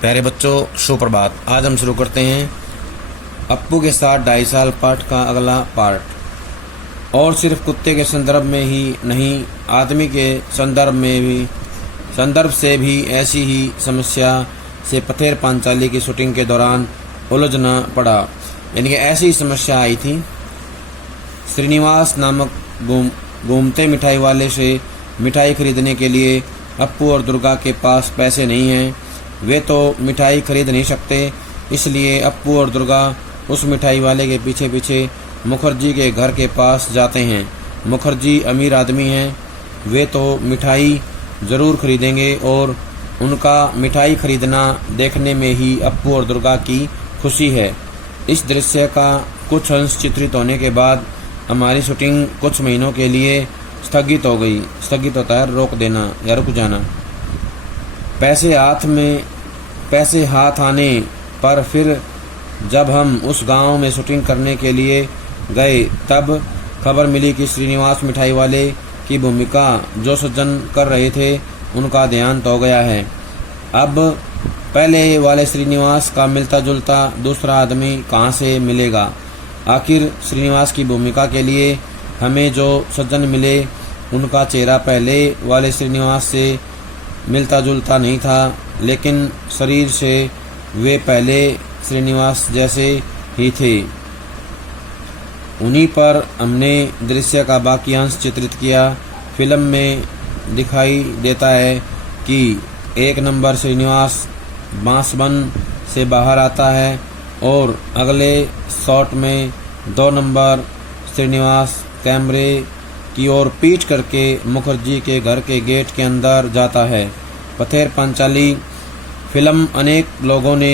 प्यारे बच्चों, सुप्रभात। आज हम शुरू करते हैं अप्पू के साथ 2.5 साल पाठ का अगला पार्ट। और सिर्फ कुत्ते के संदर्भ में ही नहीं, आदमी के संदर्भ से भी ऐसी ही समस्या से पथेर पांचाली की शूटिंग के दौरान उलझना पड़ा। यानी कि ऐसी समस्या आई थी। श्रीनिवास नामक घूमते मिठाई वाले से मिठाई खरीदने के लिए अप्पू और दुर्गा के पास पैसे नहीं हैं। वे तो मिठाई खरीद नहीं सकते, इसलिए अप्पू और दुर्गा उस मिठाई वाले के पीछे पीछे मुखर्जी के घर के पास जाते हैं। मुखर्जी अमीर आदमी हैं, वे तो मिठाई ज़रूर खरीदेंगे और उनका मिठाई खरीदना देखने में ही अप्पू और दुर्गा की खुशी है। इस दृश्य का कुछ अंश चित्रित होने के बाद हमारी शूटिंग कुछ महीनों के लिए स्थगित हो गई। स्थगित होता है रोक देना या रुक जाना। पैसे हाथ आने पर फिर जब हम उस गांव में शूटिंग करने के लिए गए, तब खबर मिली कि श्रीनिवास मिठाई वाले की भूमिका जो सज्जन कर रहे थे उनका देहांत हो गया है। अब पहले वाले श्रीनिवास का मिलता जुलता दूसरा आदमी कहां से मिलेगा? आखिर श्रीनिवास की भूमिका के लिए हमें जो सज्जन मिले उनका चेहरा पहले वाले श्रीनिवास से मिलता जुलता नहीं था, लेकिन शरीर से वे पहले श्रीनिवास जैसे ही थे। उन्हीं पर हमने दृश्य का बाकी अंश चित्रित किया। फिल्म में दिखाई देता है कि 1 नंबर श्रीनिवास बांसबन से बाहर आता है और अगले शॉट में 2 नंबर श्रीनिवास कैमरे की ओर पीठ करके मुखर्जी के घर के गेट के अंदर जाता है। पथेर पांचाली फिल्म अनेक लोगों ने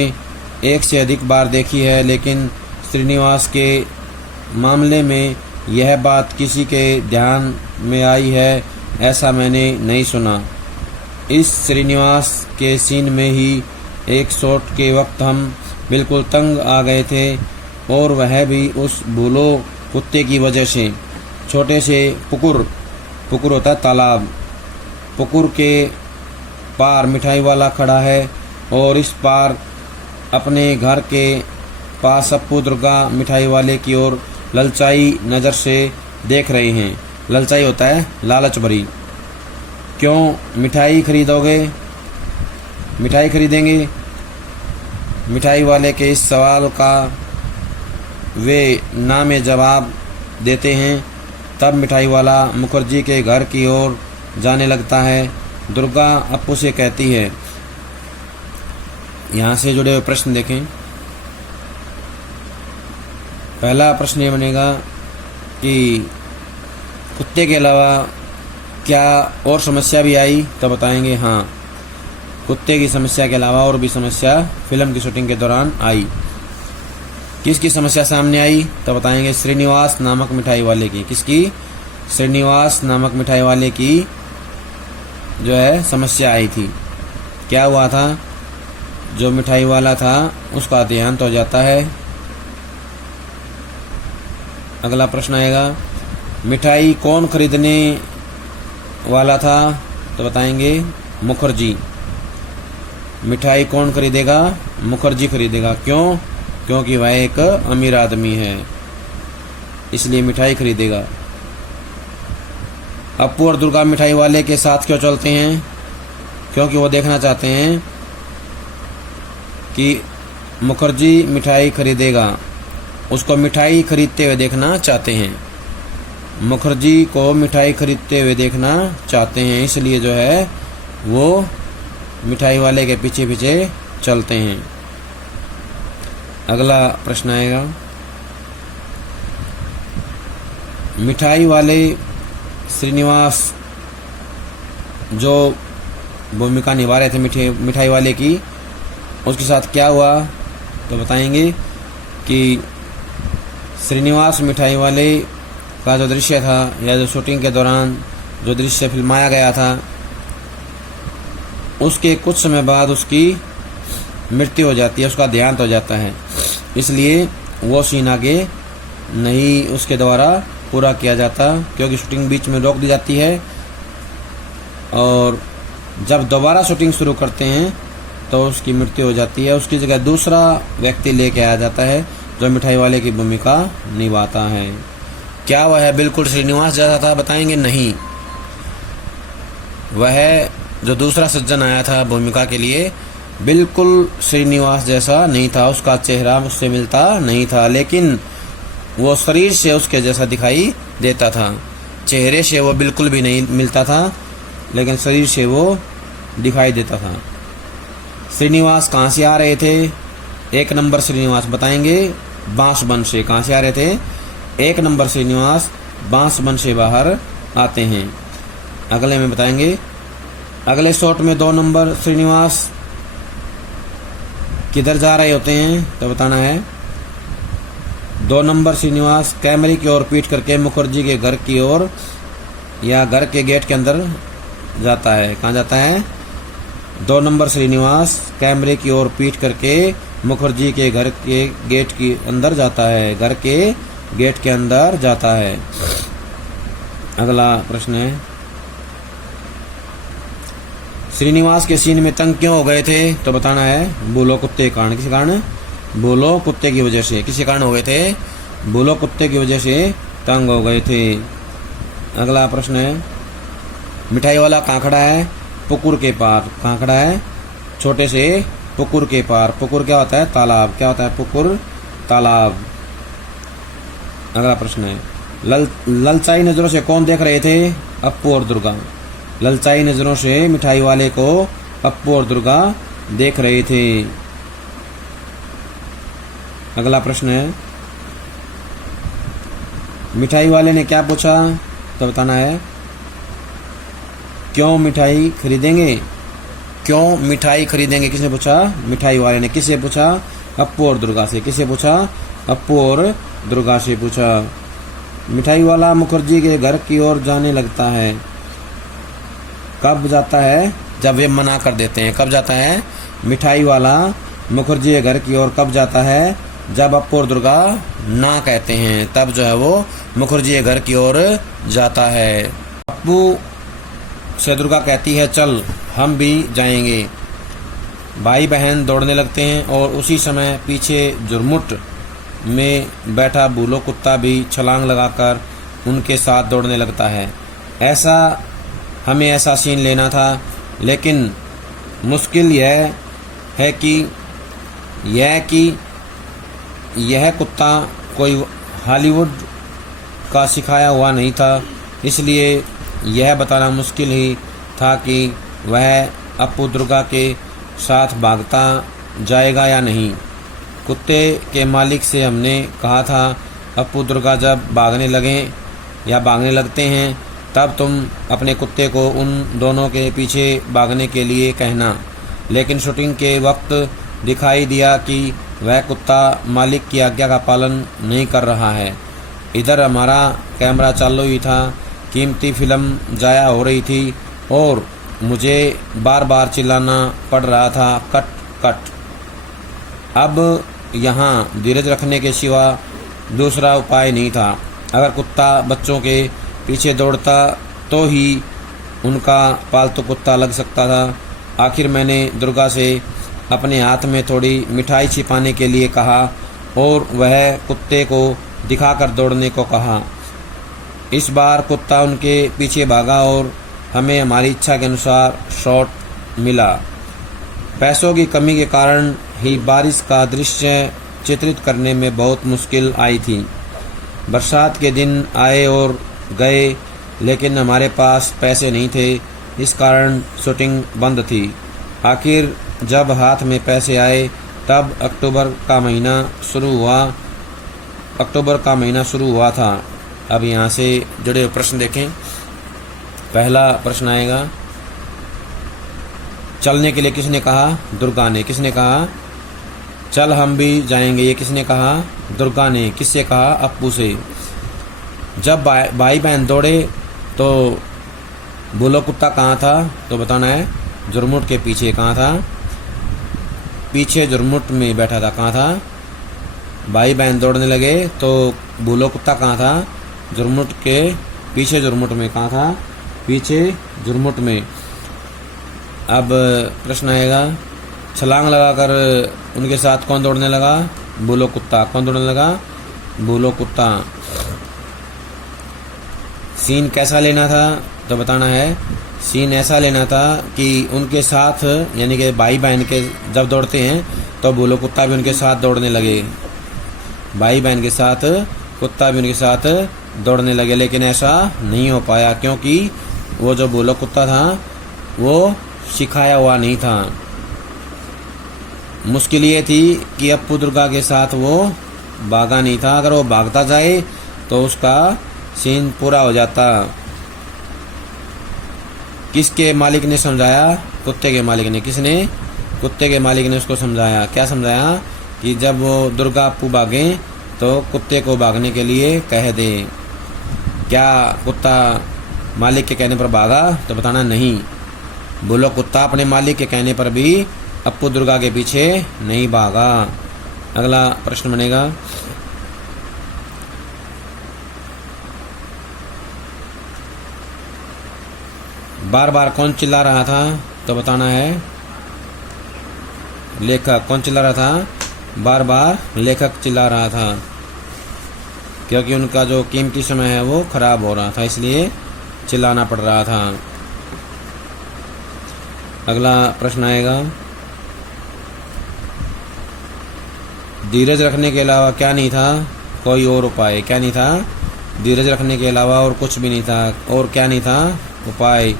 एक से अधिक बार देखी है, लेकिन श्रीनिवास के मामले में यह बात किसी के ध्यान में आई है ऐसा मैंने नहीं सुना। इस श्रीनिवास के सीन में ही एक शॉट के वक्त हम बिल्कुल तंग आ गए थे, और वह भी उस भूलो कुत्ते की वजह से। छोटे से पुकुर होता है तालाब, पुकुर के पार मिठाई वाला खड़ा है और इस पार अपने घर के पास अप्पू दुर्गा मिठाई वाले की ओर ललचाई नज़र से देख रहे हैं। ललचाई होता है लालच भरी। क्यों मिठाई खरीदोगे? मिठाई खरीदेंगे? मिठाई वाले के इस सवाल का वे ना में जवाब देते हैं। तब मिठाई वाला मुखर्जी के घर की ओर जाने लगता है। दुर्गा अप्पू से कहती है, यहाँ से जुड़े हुए प्रश्न देखें। पहला प्रश्न ये बनेगा कि कुत्ते के अलावा क्या और समस्या भी आई? तो बताएंगे हाँ, कुत्ते की समस्या के अलावा और भी समस्या फिल्म की शूटिंग के दौरान आई। किसकी समस्या सामने आई? तो बताएंगे श्रीनिवास नामक मिठाई वाले की। किसकी? श्रीनिवास नामक मिठाई वाले की जो है समस्या आई थी। क्या हुआ था? जो मिठाई वाला था उसका देहांत हो जाता है। अगला प्रश्न आएगा, मिठाई कौन खरीदने वाला था? तो बताएंगे मुखर्जी। मिठाई कौन खरीदेगा? मुखर्जी खरीदेगा। क्यों? क्योंकि वह एक अमीर आदमी है, इसलिए मिठाई खरीदेगा। अप्पू और दुर्गा मिठाई वाले के साथ क्यों चलते हैं? क्योंकि वो देखना चाहते हैं कि मुखर्जी मिठाई खरीदेगा। उसको मिठाई खरीदते हुए देखना चाहते हैं। मुखर्जी को मिठाई खरीदते हुए देखना चाहते हैं, इसलिए जो है वो मिठाई वाले के पीछे पीछे चलते हैं। अगला प्रश्न आएगा, मिठाई वाले श्रीनिवास जो भूमिका निभा रहे थे मिठाई वाले की, उसके साथ क्या हुआ? तो बताएंगे कि श्रीनिवास मिठाई वाले का जो दृश्य था या जो शूटिंग के दौरान जो दृश्य फिल्माया गया था, उसके कुछ समय बाद उसकी मृत्यु हो जाती है, उसका देहांत हो जाता है। इसलिए वो सीन आगे नहीं उसके द्वारा पूरा किया जाता, क्योंकि शूटिंग बीच में रोक दी जाती है और जब दोबारा शूटिंग शुरू करते हैं तो उसकी मृत्यु हो जाती है। उसकी जगह दूसरा व्यक्ति लेके आया जाता है जो मिठाई वाले की भूमिका निभाता है। क्या वह बिल्कुल श्रीनिवास जैसा था? बताएंगे नहीं। वह जो दूसरा सज्जन आया था भूमिका के लिए बिल्कुल श्रीनिवास जैसा नहीं था, उसका चेहरा मुझसे मिलता नहीं था, लेकिन वो शरीर से उसके जैसा दिखाई देता था। चेहरे से वो बिल्कुल भी नहीं मिलता था, लेकिन शरीर से वो दिखाई देता था। श्रीनिवास कहाँ से आ रहे थे? 1 नंबर श्रीनिवास बताएंगे बांसबन से। कहाँ से आ रहे थे? 1 नंबर श्रीनिवास बांसबन से बाहर आते हैं। अगले में बताएंगे, अगले शॉट में 2 नंबर श्रीनिवास किधर जा रहे होते हैं? तो बताना है 2 नंबर श्रीनिवास कैमरे की ओर पीट करके मुखर्जी के घर की ओर या घर के गेट के अंदर जाता है। कहाँ जाता है? 2 नंबर श्रीनिवास कैमरे की ओर पीट करके मुखर्जी के घर के गेट के अंदर जाता है, घर के गेट के अंदर जाता है। अगला प्रश्न है, श्रीनिवास के सीन में तंग क्यों हो गए थे? तो बताना है बोलो कुत्ते के कारण। किस कारण? बोलो कुत्ते की वजह से। किसी कारण हो गए थे? बोलो कुत्ते की वजह से तंग हो गए थे। अगला प्रश्न है, मिठाई वाला कहाँ खड़ा है? पुकुर के पार। कहाँ खड़ा है? छोटे से पुकुर के पार। पुकुर क्या होता है? तालाब। क्या होता है? पुकुर तालाब। अगला प्रश्न है, ललचाई नजरों से कौन देख रहे थे? अप्पू और दुर्गा। ललचाई नजरों से मिठाई वाले को अप्पू और दुर्गा देख रहे थे। अगला प्रश्न है, मिठाई वाले ने क्या पूछा? तो बताना है क्यों मिठाई खरीदेंगे? क्यों मिठाई खरीदेंगे किसने पूछा? मिठाई वाले ने। किससे पूछा? अप्पू और दुर्गा से। किससे पूछा? अप्पू और दुर्गा से पूछा। मिठाई वाला मुखर्जी के घर की ओर जाने लगता है। कब जाता है? जब वे मना कर देते हैं। कब जाता है? मिठाई वाला मुखर्जी के घर की ओर कब जाता है? जब अप्पू और दुर्गा ना कहते हैं, तब जो है वो मुखर्जी के घर की ओर जाता है। अप्पू से दुर्गा कहती है चल हम भी जाएंगे। भाई बहन दौड़ने लगते हैं और उसी समय पीछे जुरमुट में बैठा बूलो कुत्ता भी छलांग लगाकर उनके साथ दौड़ने लगता है। हमें ऐसा सीन लेना था, लेकिन मुश्किल यह है कि यह कुत्ता कोई हॉलीवुड का सिखाया हुआ नहीं था, इसलिए यह बताना मुश्किल ही था कि वह अप्पू दुर्गा के साथ भागता जाएगा या नहीं। कुत्ते के मालिक से हमने कहा था अप्पू दुर्गा जब भागने लगते हैं तब तुम अपने कुत्ते को उन दोनों के पीछे भागने के लिए कहना, लेकिन शूटिंग के वक्त दिखाई दिया कि वह कुत्ता मालिक की आज्ञा का पालन नहीं कर रहा है। इधर हमारा कैमरा चालू ही था, कीमती फिल्म जाया हो रही थी और मुझे बार बार चिल्लाना पड़ रहा था कट कट। अब यहाँ धीरज रखने के सिवा दूसरा उपाय नहीं था। अगर कुत्ता बच्चों के पीछे दौड़ता तो ही उनका पालतू कुत्ता लग सकता था। आखिर मैंने दुर्गा से अपने हाथ में थोड़ी मिठाई छिपाने के लिए कहा और वह कुत्ते को दिखाकर दौड़ने को कहा। इस बार कुत्ता उनके पीछे भागा और हमें हमारी इच्छा के अनुसार शॉट मिला। पैसों की कमी के कारण ही बारिश का दृश्य चित्रित करने में बहुत मुश्किल आई थी। बरसात के दिन आए और गए, लेकिन हमारे पास पैसे नहीं थे, इस कारण शूटिंग बंद थी। आखिर जब हाथ में पैसे आए तब अक्टूबर का महीना शुरू हुआ था। अब यहाँ से जुड़े हुए प्रश्न देखें। पहला प्रश्न आएगा, चलने के लिए किसने कहा? दुर्गा ने। किसने कहा? चल हम भी जाएंगे, ये किसने कहा? दुर्गा ने। किससे कहा? अप्पू से। जब भाई बहन दौड़े तो बोलो कुत्ता कहाँ था? तो बताना है जुरमुट के पीछे। कहाँ था? पीछे जुरमुट में बैठा था। कहाँ था? भाई बहन दौड़ने लगे तो बोलो कुत्ता कहाँ था? जुरमुट के पीछे। जुरमुट में। कहाँ था? पीछे जुरमुट में। अब प्रश्न आएगा, छलांग लगाकर उनके साथ कौन दौड़ने लगा? बुलो कुत्ता। कौन दौड़ने लगा? बुलो कुत्ता। सीन कैसा लेना था? तो बताना है सीन ऐसा लेना था कि उनके साथ यानी कि भाई बहन के जब दौड़ते हैं तो बुलो कुत्ता भी उनके साथ दौड़ने लगे। भाई बहन के साथ कुत्ता भी उनके साथ दौड़ने लगे, लेकिन ऐसा नहीं हो पाया क्योंकि वो जो बुलो कुत्ता था वो सिखाया हुआ नहीं था। मुश्किल ये थी कि अप्पू दुर्गा के साथ वो भागा नहीं था। अगर वो भागता जाए तो उसका सीन पूरा हो जाता। किसके मालिक ने समझाया? कुत्ते के मालिक ने। किसने? कुत्ते के मालिक ने उसको समझाया। क्या समझाया? कि जब वो दुर्गा अप्पू भागे तो कुत्ते को भागने के लिए कह दे। क्या कुत्ता मालिक के कहने पर भागा? तो बताना नहीं। बोलो कुत्ता अपने मालिक के कहने पर भी अप्पू दुर्गा के पीछे नहीं भागा। अगला प्रश्न बनेगा, बार बार कौन चिल्ला रहा था? तो बताना है लेखक। कौन चिल्ला रहा था? बार बार लेखक चिल्ला रहा था, क्योंकि उनका जो कीमती समय है वो खराब हो रहा था, इसलिए चिल्लाना पड़ रहा था। अगला प्रश्न आएगा, धीरज रखने के अलावा क्या नहीं था? कोई और उपाय। क्या नहीं था? धीरज रखने के अलावा और कुछ भी नहीं था। और क्या नहीं था? उपाय।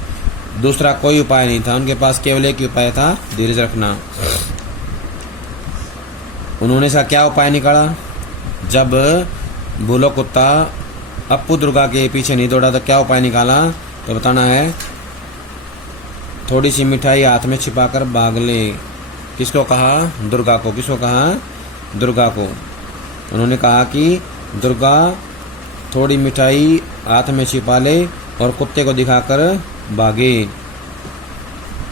दूसरा कोई उपाय नहीं था। उनके पास केवल एक ही उपाय था, धीरज रखना। उन्होंने सा क्या उपाय निकाला? जब बुलो कुत्ता अप्पू दुर्गा के पीछे नहीं दौड़ा तो क्या उपाय निकाला? तो बताना है थोड़ी सी मिठाई हाथ में छिपाकर भाग ले। किसको कहा? दुर्गा को। किसको कहा? दुर्गा को। उन्होंने कहा कि दुर्गा थोड़ी मिठाई हाथ में छिपा ले और कुत्ते को दिखाकर भागे।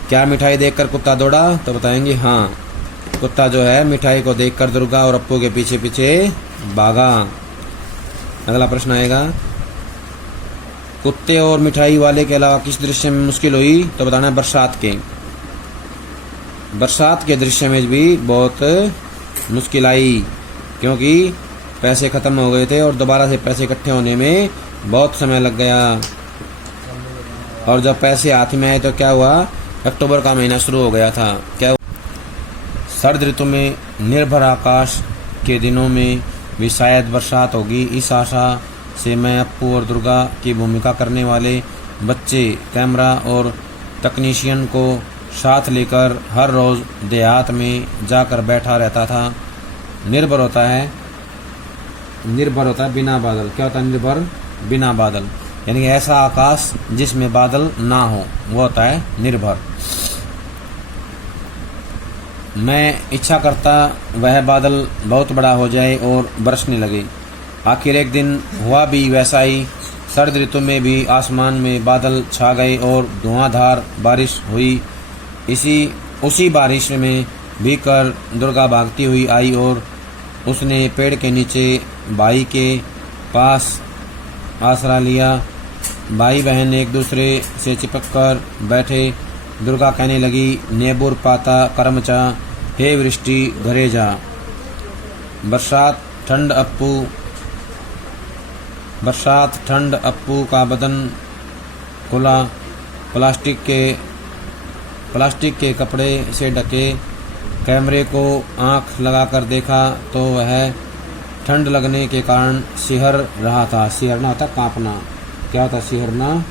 क्या मिठाई देखकर कुत्ता दौड़ा? तो बताएंगे हाँ, कुत्ता जो है मिठाई को देखकर दुर्गा और अप्पू के पीछे पीछे भागा। अगला प्रश्न आएगा, कुत्ते और मिठाई वाले के अलावा किस दृश्य में मुश्किल हुई? तो बताना है बरसात के। बरसात के दृश्य में भी बहुत मुश्किल आई, क्योंकि पैसे खत्म हो गए थे और दोबारा से पैसे इकट्ठे होने में बहुत समय लग गया। और जब पैसे हाथ में आए तो क्या हुआ? अक्टूबर का महीना शुरू हो गया था। क्या हुआ? सर्द ऋतु में निर्भर आकाश के दिनों में भी शायद बरसात होगी। इस आशा से मैं अप्पू और दुर्गा की भूमिका करने वाले बच्चे, कैमरा और तकनीशियन को साथ लेकर हर रोज़ देहात में जाकर बैठा रहता था। निर्भर होता है बिना बादल। क्या होता है निर्भर? बिना बादल, यानी कि ऐसा आकाश जिसमें बादल ना हो, वो होता है निर्भर। मैं इच्छा करता वह बादल बहुत बड़ा हो जाए और बरसने लगे। आखिर एक दिन हुआ भी वैसा ही। सर्द ऋतु में भी आसमान में बादल छा गए और धुआंधार बारिश हुई। उसी बारिश में भीगकर दुर्गा भागती हुई आई और उसने पेड़ के नीचे भाई के पास आसरा लिया। भाई बहन एक दूसरे से चिपक कर बैठे। दुर्गा कहने लगी, नेबुर पाता करमचा, हे वृष्टि घरे जा। बरसात ठंड अप्पू का बदन खुला प्लास्टिक के कपड़े से ढके। कैमरे को आंख लगाकर देखा तो वह ठंड लगने के कारण सिहर रहा था। सिहरना होता कांपना। क्या होता? सिहरना,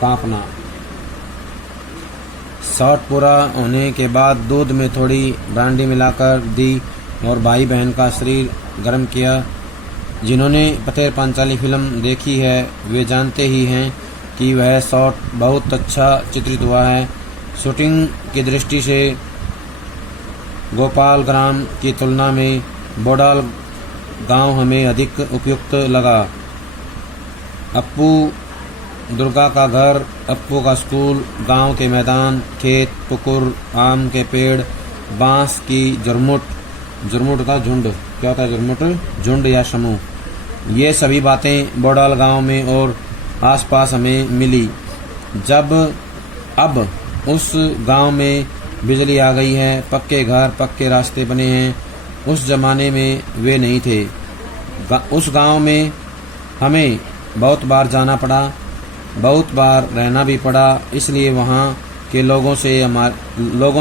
कांपना। शॉट पूरा होने के बाद दूध में थोड़ी ब्रांडी मिलाकर दी और भाई बहन का शरीर गर्म किया। जिन्होंने पतेर पांचाली फिल्म देखी है वे जानते ही हैं कि वह शॉट बहुत अच्छा चित्रित हुआ है। शूटिंग की दृष्टि से गोपाल ग्राम की तुलना में बोडाल गांव हमें अधिक उपयुक्त लगा। अप्पू दुर्गा का घर, अप्पू का स्कूल, गांव के मैदान, खेत, पुकुर, आम के पेड़, बांस की जुरमुट का झुंड। क्या होता है जुरमुट? झुंड या समूह। ये सभी बातें बोडाल गांव में और आसपास हमें मिली। अब उस गांव में बिजली आ गई है, पक्के घर, पक्के रास्ते बने हैं। उस जमाने में वे नहीं थे। उस गांव में हमें बहुत बार जाना पड़ा, बहुत बार रहना भी पड़ा, इसलिए वहाँ के लोगों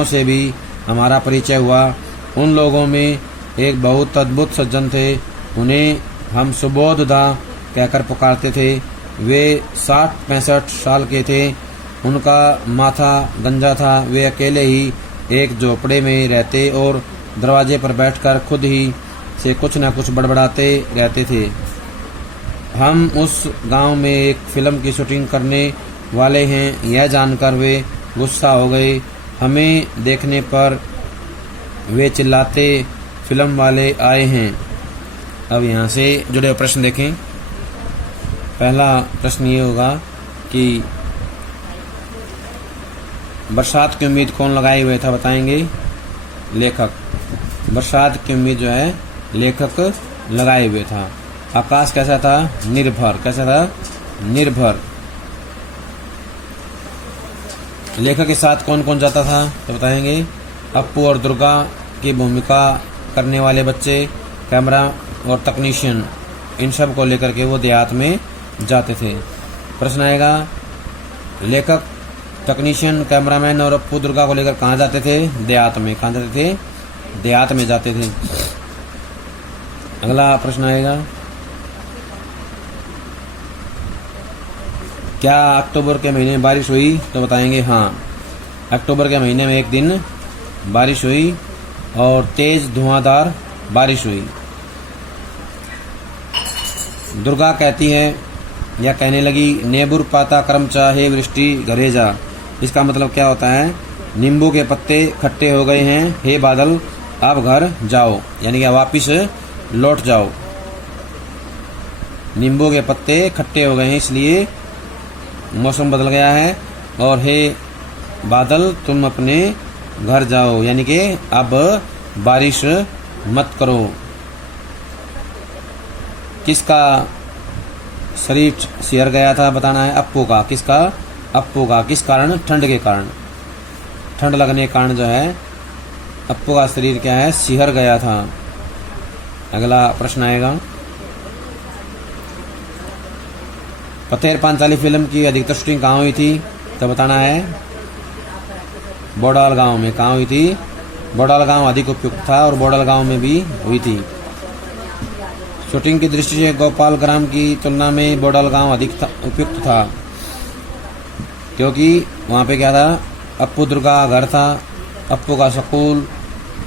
से भी हमारा परिचय हुआ। उन लोगों में एक बहुत अद्भुत सज्जन थे, उन्हें हम सुबोध दा कहकर पुकारते थे। वे 60-65 साल के थे, उनका माथा गंजा था। वे अकेले ही एक झोपड़े में रहते और दरवाजे पर बैठकर खुद ही से कुछ न कुछ बड़बड़ाते रहते थे। हम उस गांव में एक फिल्म की शूटिंग करने वाले हैं, यह जानकर वे गुस्सा हो गए। हमें देखने पर वे चिल्लाते, फिल्म वाले आए हैं। अब यहाँ से जुड़े हुए प्रश्न देखें। पहला प्रश्न ये होगा कि बरसात की उम्मीद कौन लगाए हुए था, बताएंगे लेखक। बरसात की उम्मीद जो है लेखक लगाए हुए था। आकाश कैसा था, निर्भर। कैसा था, निर्भर। लेखक के साथ कौन कौन जाता था, तो बताएंगे अप्पू और दुर्गा की भूमिका करने वाले बच्चे, कैमरा और तकनीशियन, इन सब को लेकर के वो देहात में जाते थे। प्रश्न आएगा लेखक, तकनीशियन, कैमरामैन और अप्पू दुर्गा को लेकर कहाँ जाते थे, देहात में। कहाँ जाते थे, देहात में जाते थे। अगला प्रश्न आएगा क्या अक्टूबर के महीने में बारिश हुई, तो बताएंगे हाँ, अक्टूबर के महीने में एक दिन बारिश हुई और तेज धुआंधार बारिश हुई। दुर्गा कहती है या कहने लगी, नेबुर पाता कर्म चाहे वृष्टि घरे जा। इसका मतलब क्या होता है, नींबू के पत्ते खट्टे हो गए हैं, हे बादल अब घर जाओ, यानी कि वापिस लौट जाओ। नींबू के पत्ते खट्टे हो गए हैं, इसलिए मौसम बदल गया है, और हे बादल तुम अपने घर जाओ, यानी कि अब बारिश मत करो। किसका शरीर सिहर गया था, बताना है अप्पू का। किसका, अप्पू का। किस कारण, ठंड के कारण। ठंड लगने के कारण जो है अप्पू का शरीर क्या है, सिहर गया था। अगला प्रश्न आएगा पथेर पांचाली फिल्म की अधिकतर शूटिंग कहाँ हुई थी, तो बताना है बोडाल गांव में। कहाँ हुई थी, बोडाल गांव अधिक उपयुक्त था और बोडाल गांव में भी हुई थी। शूटिंग की दृष्टि से गोपाल ग्राम की तुलना में बोडाल गांव अधिक उपयुक्त था, क्योंकि वहाँ पे क्या था, अप्पू दुर्गा घर था, अप्पू का स्कूल,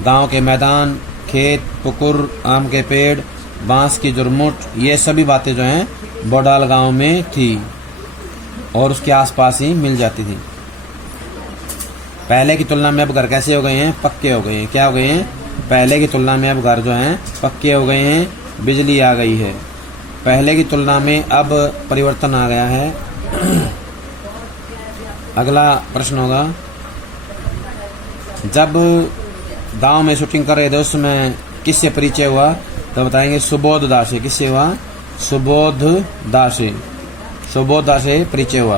गांव के मैदान, खेत, पुकुर, आम के पेड़, बांस की जुरमुट, ये सभी बातें जो हैं बोडाल गांव में थी और उसके आसपास ही मिल जाती थी। पहले की तुलना में अब घर कैसे हो गए हैं, पक्के हो गए हैं। क्या हो गए हैं, पहले की तुलना में अब घर जो हैं पक्के हो गए हैं, बिजली आ गई है। पहले की तुलना में अब परिवर्तन आ गया है। अगला प्रश्न होगा, जब गांव में शूटिंग कर रहे थे उस समय किससे परिचय हुआ, तो बताएंगे सुबोध दा से। किससे हुआ, सुबोध दा से। सुबोध दा से परिचय हुआ।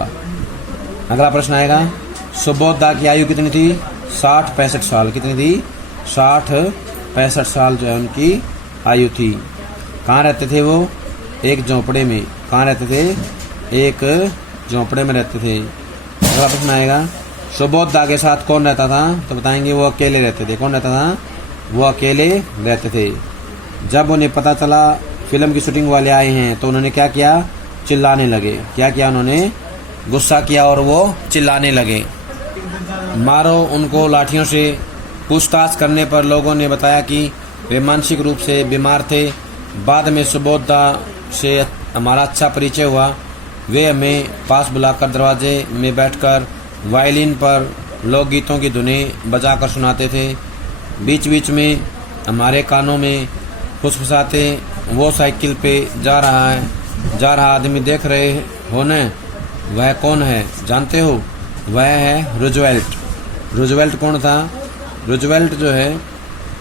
अगला प्रश्न आएगा, सुबोध दा की आयु कितनी थी, 60-65 साल। कितनी थी, 60-65 साल जो है उनकी आयु थी। कहाँ रहते थे वो, एक झोंपड़े में। कहाँ रहते थे, एक झोंपड़े में रहते थे। अगला प्रश्न आएगा, सुबोध दा के साथ कौन रहता था, तो बताएंगे वो अकेले रहते थे। कौन रहता था, वो अकेले रहते थे। जब उन्हें पता चला फिल्म की शूटिंग वाले आए हैं तो उन्होंने क्या किया, चिल्लाने लगे। क्या किया, उन्होंने गुस्सा किया और वो चिल्लाने लगे, मारो उनको लाठियों से। पूछताछ करने पर लोगों ने बताया कि वे मानसिक रूप से बीमार थे। बाद में सुबोध दा से हमारा अच्छा परिचय हुआ। वे हमें पास बुलाकर दरवाजे में बैठकर वायलिन पर लोकगीतों की धुनें बजाकर सुनाते थे। बीच बीच में हमारे कानों में फुसफुसाते, वो साइकिल पे जा रहा आदमी देख रहे हो न, वह कौन है जानते हो, वह है रूजवेल्ट। रूजवेल्ट कौन था, रूजवेल्ट जो है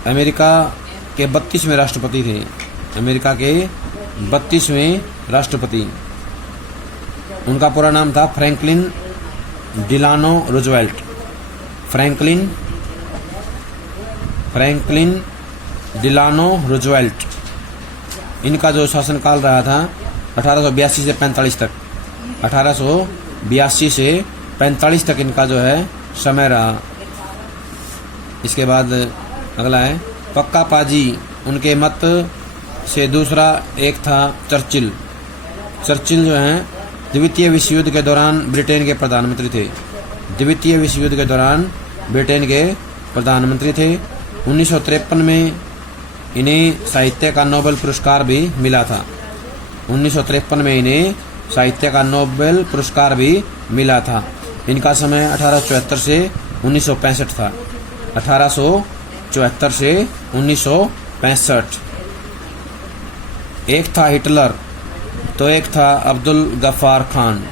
अमेरिका के 32वें राष्ट्रपति थे। अमेरिका के 32वें राष्ट्रपति। उनका पूरा नाम था Franklin Delano Roosevelt. Franklin Franklin Delano Roosevelt, इनका जो शासनकाल रहा था 1882 से 45 तक, 1882 से 45 तक इनका जो है समय रहा। इसके बाद अगला है पक्का पाजी, उनके मत से दूसरा एक था चर्चिल। चर्चिल जो हैं द्वितीय विश्व युद्ध के दौरान ब्रिटेन के प्रधानमंत्री थे। द्वितीय विश्व युद्ध के दौरान ब्रिटेन के प्रधानमंत्री थे। 1953 में इन्हें साहित्य का नोबेल पुरस्कार भी मिला था। 1953 में इन्हें साहित्य का नोबेल पुरस्कार भी मिला था। इनका समय 1874 से 1965 था। 1874 से 1965। एक था हिटलर तो एक था अब्दुल गफ्फार खान।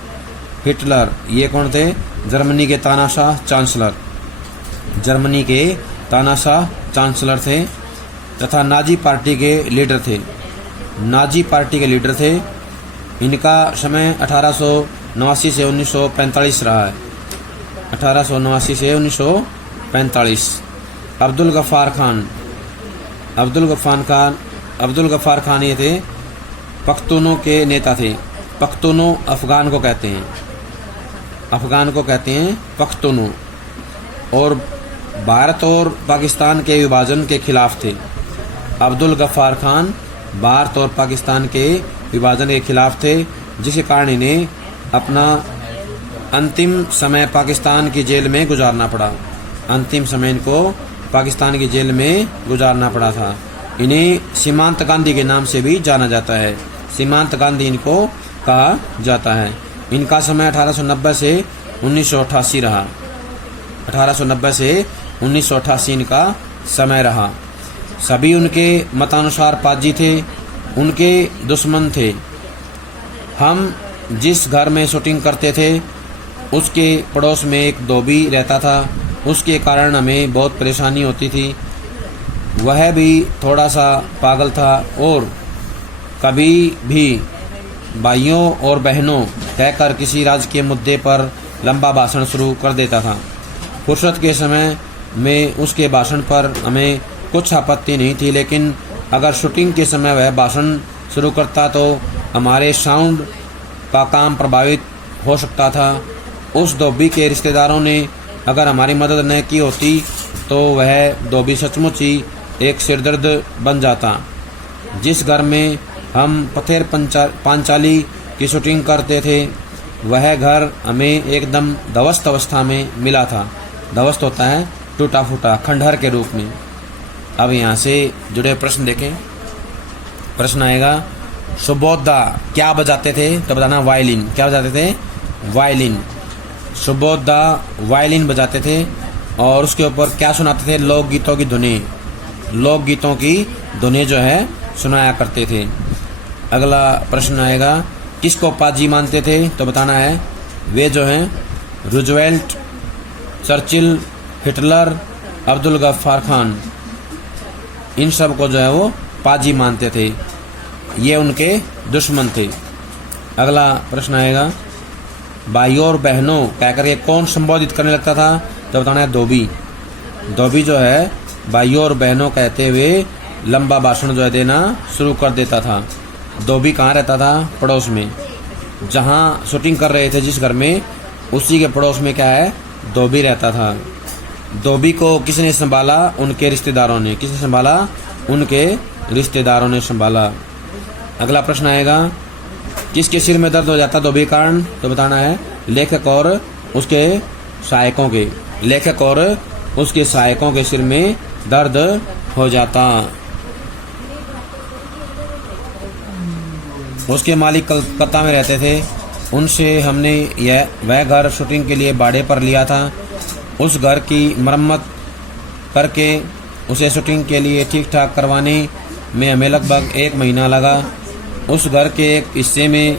हिटलर ये कौन थे? जर्मनी के तानाशाह चांसलर, जर्मनी के तानाशाह चांसलर थे तथा नाजी पार्टी के लीडर थे। नाजी पार्टी के लीडर थे। इनका समय 1889 से 1945 रहा है। 1889 से 1945। अब्दुल गफ्फार खान, अब्दुल गफ्फार खान ये थे पख्तूनों के नेता थे। पख्तूनों अफगान को कहते हैं, अफगान को कहते हैं पख्तूनों, और भारत और पाकिस्तान के विभाजन के खिलाफ थे। अब्दुल गफ्फार खान भारत और पाकिस्तान के विभाजन के खिलाफ थे, जिसके कारण इन्हें अपना अंतिम समय पाकिस्तान की जेल में गुजारना पड़ा। अंतिम समय इनको पाकिस्तान की जेल में गुजारना पड़ा था। इन्हें सीमांत गांधी के नाम से भी जाना जाता है। सीमांत गांधी इनको कहा जाता है। इनका समय 1890 से 1988 रहा। 1890 से 1988 इनका समय रहा। सभी उनके मतानुसार पाजी थे, उनके दुश्मन थे। हम जिस घर में शूटिंग करते थे उसके पड़ोस में एक धोबी रहता था। उसके कारण हमें बहुत परेशानी होती थी। वह भी थोड़ा सा पागल था और कभी भी भाइयों और बहनों कहकर किसी राजकीय मुद्दे पर लंबा भाषण शुरू कर देता था। फुर्सत के समय में उसके भाषण पर हमें कुछ आपत्ति नहीं थी, लेकिन अगर शूटिंग के समय वह भाषण शुरू करता तो हमारे साउंड का काम प्रभावित हो सकता था। उस धोबी के रिश्तेदारों ने अगर हमारी मदद न की होती तो वह धोबी सचमुच ही एक सिरदर्द बन जाता। जिस घर में हम पथेर पांचाली की शूटिंग करते थे वह घर हमें एकदम ध्वस्त अवस्था में मिला था। ध्वस्त होता है टूटा फूटा, खंडहर के रूप में। अब यहाँ से जुड़े प्रश्न देखें। प्रश्न आएगा सुबोधा क्या बजाते थे? तो बताना वायलिन। क्या बजाते थे? वायलिन। सुबोधा वायलिन बजाते थे। और उसके ऊपर क्या सुनाते थे? लोकगीतों की धुनी। लोकगीतों की धुनी जो है सुनाया करते थे। अगला प्रश्न आएगा किसको पाजी मानते थे? तो बताना है वे जो हैं Roosevelt, Churchill, Hitler, Abdul Ghaffar Khan, इन सब को जो है वो पाजी मानते थे। ये उनके दुश्मन थे। अगला प्रश्न आएगा भाइयों और बहनों कहकर ये कौन संबोधित करने लगता था? तो बताना है धोबी। धोबी जो है भाइयों और बहनों कहते हुए लंबा भाषण जो है देना शुरू कर देता था। धोबी कहाँ रहता था? पड़ोस में। जहाँ शूटिंग कर रहे थे जिस घर में, उसी के पड़ोस में क्या है? धोबी रहता था। धोबी को किसने संभाला? उनके रिश्तेदारों ने। किसने संभाला? उनके रिश्तेदारों ने संभाला। अगला प्रश्न आएगा किसके सिर में दर्द हो जाता धोबी कारण? तो बताना है लेखक और उसके सहायकों के। लेखक और उसके सहायकों के सिर में दर्द हो जाता। उसके मालिक कलकत्ता में रहते थे। उनसे हमने वह घर शूटिंग के लिए भाड़े पर लिया था। उस घर की मरम्मत करके उसे शूटिंग के लिए ठीक ठाक करवाने में हमें लगभग 1 महीना लगा। उस घर के एक हिस्से में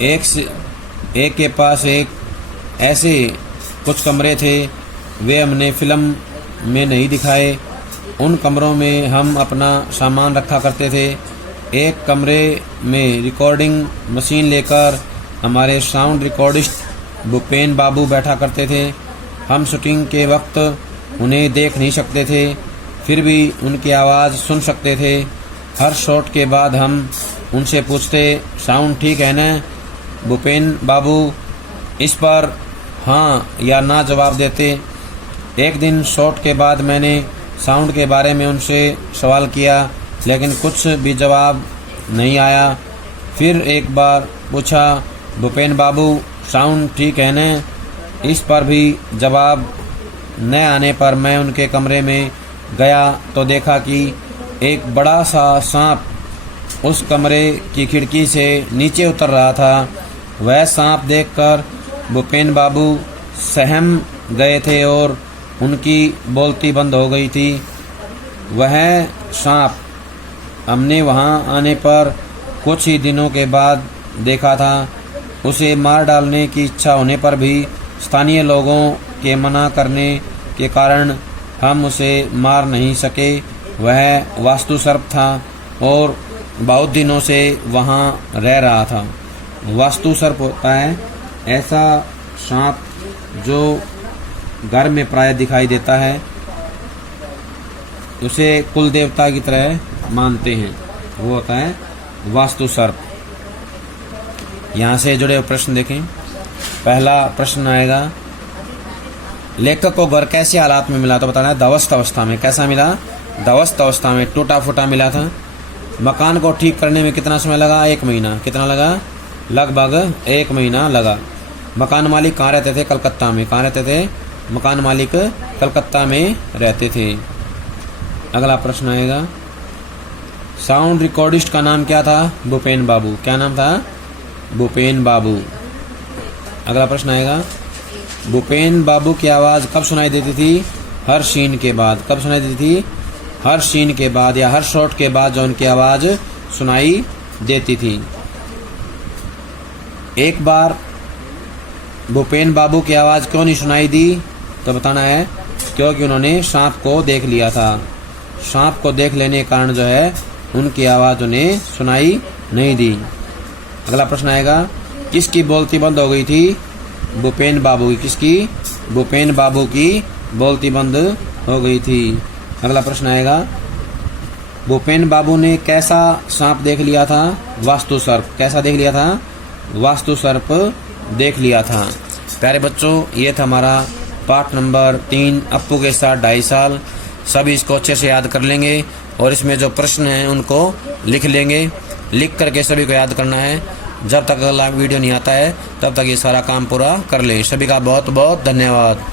एक के पास एक ऐसे कुछ कमरे थे, वे हमने फिल्म में नहीं दिखाए। उन कमरों में हम अपना सामान रखा करते थे। एक कमरे में रिकॉर्डिंग मशीन लेकर हमारे साउंड रिकॉर्डिस्ट भूपेन बाबू बैठा करते थे। हम शूटिंग के वक्त उन्हें देख नहीं सकते थे, फिर भी उनकी आवाज़ सुन सकते थे। हर शॉट के बाद हम उनसे पूछते, साउंड ठीक है ना भूपेन बाबू? इस पर हाँ या ना जवाब देते। एक दिन शॉट के बाद मैंने साउंड के बारे में उनसे सवाल किया, लेकिन कुछ भी जवाब नहीं आया। फिर एक बार पूछा, भूपेन बाबू साउंड ठीक है ना? इस पर भी जवाब न आने पर मैं उनके कमरे में गया तो देखा कि एक बड़ा सा सांप उस कमरे की खिड़की से नीचे उतर रहा था। वह सांप देखकर भूपेन बाबू सहम गए थे और उनकी बोलती बंद हो गई थी। वह सांप हमने वहां आने पर कुछ ही दिनों के बाद देखा था। उसे मार डालने की इच्छा होने पर भी स्थानीय लोगों के मना करने के कारण हम उसे मार नहीं सके। वह वास्तु सर्प था और बहुत दिनों से वहां रह रहा था। वास्तु सर्प होता है ऐसा सांप जो घर में प्राय दिखाई देता है। उसे कुल देवता की तरह मानते हैं, वो होता है वास्तु सर्प। यहाँ से जुड़े हुए प्रश्न देखें। पहला प्रश्न आएगा, लेखक को घर कैसे हालात में मिला? तो बताना है ध्वस्त अवस्था में। कैसा मिला? ध्वस्त अवस्था में, टूटा फूटा मिला था। मकान को ठीक करने में कितना समय लगा? 1 महीना। कितना लगा? लगभग 1 महीना लगा। मकान मालिक कहाँ रहते थे? कलकत्ता में। कहाँ रहते थे? मकान मालिक कलकत्ता में रहते थे। अगला प्रश्न आएगा, साउंड रिकॉर्डिस्ट का नाम क्या था? भूपेन बाबू। क्या नाम था? भूपेन बाबू। अगला प्रश्न आएगा, भूपेन बाबू की आवाज़ कब सुनाई देती थी? हर सीन के बाद। कब सुनाई देती थी? हर सीन के बाद या हर शॉट के बाद जो उनकी आवाज़ सुनाई देती थी। एक बार भूपेन बाबू की आवाज़ क्यों नहीं सुनाई दी? तो बताना है क्योंकि उन्होंने सांप को देख लिया था। सांप को देख लेने के कारण जो है उनकी आवाज़ उन्हें सुनाई नहीं दी। अगला प्रश्न आएगा, किसकी बोलती बंद हो गई थी? भूपेन बाबू की। किसकी? भूपेन बाबू की बोलती बंद हो गई थी। अगला प्रश्न आएगा, भूपेन बाबू ने कैसा सांप देख लिया था? वास्तु सर्प। कैसा देख लिया था? वास्तु सर्प देख लिया था। प्यारे बच्चों, ये था हमारा पाठ नंबर 3 अप्पू के साथ 2.5 साल। सभी इसको अच्छे से याद कर लेंगे और इसमें जो प्रश्न हैं उनको लिख लेंगे। लिख करके सभी को याद करना है। जब तक अगला वीडियो नहीं आता है तब तक ये सारा काम पूरा कर लें। सभी का बहुत बहुत धन्यवाद।